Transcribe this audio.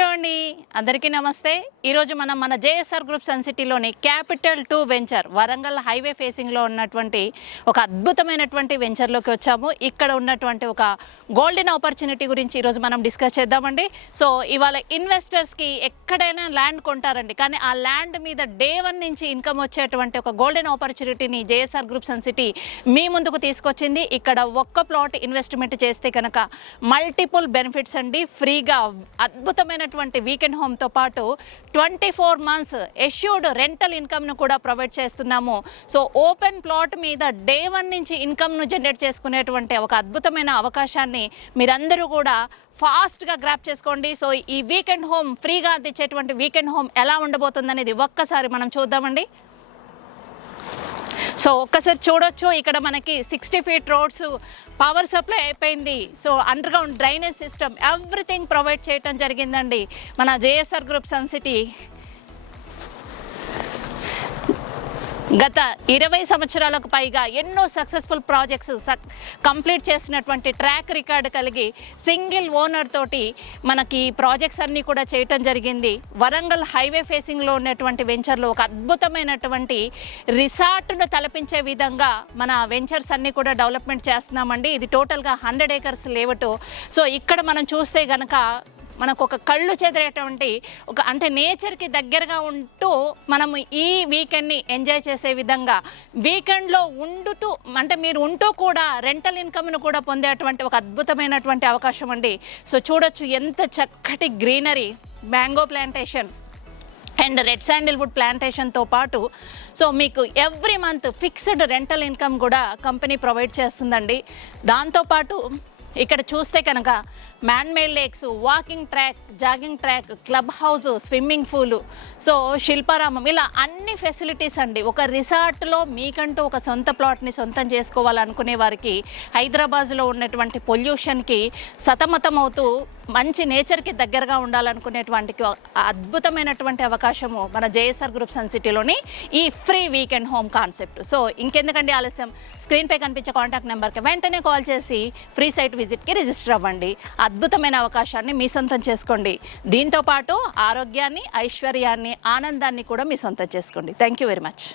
Hello అండి, అందరికీ నమస్తే. ఈరోజు మనం మన జేఎస్ఆర్ గ్రూప్ సన్ సిటీలోని క్యాపిటల్ 2 వెంచర్ వరంగల్ హైవే ఫేసింగ్లో ఉన్నటువంటి ఒక అద్భుతమైనటువంటి వెంచర్లోకి వచ్చాము. ఇక్కడ ఉన్నటువంటి ఒక గోల్డెన్ ఆపర్చునిటీ గురించి ఈరోజు మనం డిస్కస్ చేద్దామండి. సో ఇవాళ ఇన్వెస్టర్స్కి ఎక్కడైనా ల్యాండ్ కొంటారండి, కానీ ఆ ల్యాండ్ మీద డే 1 నుంచి ఇన్కమ్ వచ్చేటువంటి ఒక గోల్డెన్ ఆపర్చునిటీని జేఎస్ఆర్ గ్రూప్ సన్ సిటీ మీ ముందుకు తీసుకొచ్చింది. ఇక్కడ ఒక్క ప్లాట్ ఇన్వెస్ట్మెంట్ చేస్తే కనుక మల్టిపుల్ బెనిఫిట్స్ అండి. ఫ్రీగా అద్భుతమైనటువంటి వీకెండ్ హోమ్తో పాటు 24 months ఎష్యూర్డ్ రెంటల్ ఇన్కమ్ను కూడా ప్రొవైడ్ చేస్తున్నాము. సో ఓపెన్ ప్లాట్ మీద డే 1 నుంచి ఇన్కమ్ను జనరేట్ చేసుకునేటువంటి ఒక అద్భుతమైన అవకాశాన్ని మీరందరూ కూడా ఫాస్ట్గా గ్రాప్ చేసుకోండి. సో ఈ వీకెండ్ హోమ్ ఫ్రీగా అందించేటువంటి వీకెండ్ హోమ్ ఎలా ఉండబోతుందనేది ఒక్కసారి మనం చూద్దామండి. సో ఒక్కసారి చూడొచ్చు, ఇక్కడ మనకి 60 feet రోడ్స్, పవర్ సప్లై అయిపోయింది. So under ground drainage system everything provide చేయడం జరిగిందండి మన జేఎస్ఆర్ గ్రూప్ సన్ సిటీ. గత 20 సంవత్సరాలకు పైగా ఎన్నో సక్సెస్ఫుల్ ప్రాజెక్ట్స్ కంప్లీట్ చేసినటువంటి ట్రాక్ రికార్డ్ కలిగి సింగిల్ ఓనర్ తోటి మనకి ప్రాజెక్ట్స్ అన్నీ కూడా చేయటం జరిగింది. వరంగల్ హైవే ఫేసింగ్లో ఉన్నటువంటి వెంచర్లో ఒక అద్భుతమైనటువంటి రిసార్ట్ను తలపించే విధంగా మన వెంచర్స్ అన్నీ కూడా డెవలప్మెంట్ చేస్తున్నామండి. ఇది టోటల్గా 100 acres లేవటు. సో ఇక్కడ మనం చూస్తే కనుక మనకు ఒక కళ్ళు చెదిరేటువంటి ఒక అంటే నేచర్కి దగ్గరగా ఉంటూ మనము ఈ వీకెండ్ని ఎంజాయ్ చేసే విధంగా, వీకెండ్లో అంటే మీరు ఉంటూ కూడా రెంటల్ ఇన్కమ్ను కూడా పొందేటువంటి ఒక అద్భుతమైనటువంటి అవకాశం అండి. సో చూడొచ్చు ఎంత చక్కటి greenery, mango plantation and red sandalwood ప్లాంటేషన్తో పాటు సో మీకు every month fixed rental income కూడా కంపెనీ ప్రొవైడ్ చేస్తుందండి. దాంతోపాటు ఇక్కడ చూస్తే కనుక manmade lakes, walking track, jogging track, club house, swimming pool, so Shilparamam, ఇలా అన్ని ఫెసిలిటీస్ అండి. ఒక రిసార్ట్లో మీకంటూ ఒక సొంత ప్లాట్ని సొంతం చేసుకోవాలనుకునే వారికి, హైదరాబాద్లో ఉన్నటువంటి పొల్యూషన్కి సతమతమవుతూ మంచి నేచర్కి దగ్గరగా ఉండాలనుకునేటువంటి అద్భుతమైనటువంటి అవకాశము మన జేఎస్ఆర్ గ్రూప్ సన్ సిటీలోని ఈ free weekend home concept. So ఇంకెందుకండి ఆలస్యం, స్క్రీన్పై కనిపించే కాంటాక్ట్ నెంబర్కి వెంటనే కాల్ చేసి ఫ్రీ సైట్ విజిట్కి రిజిస్టర్ అవ్వండి. అద్భుతమైన అవకాశాన్ని మీ సొంతం చేసుకోండి. దీంతో పాటు ఆరోగ్యాన్ని, ఐశ్వర్యాన్ని, ఆనందాన్ని కూడా మీ సొంతం చేసుకోండి. Thank you very much.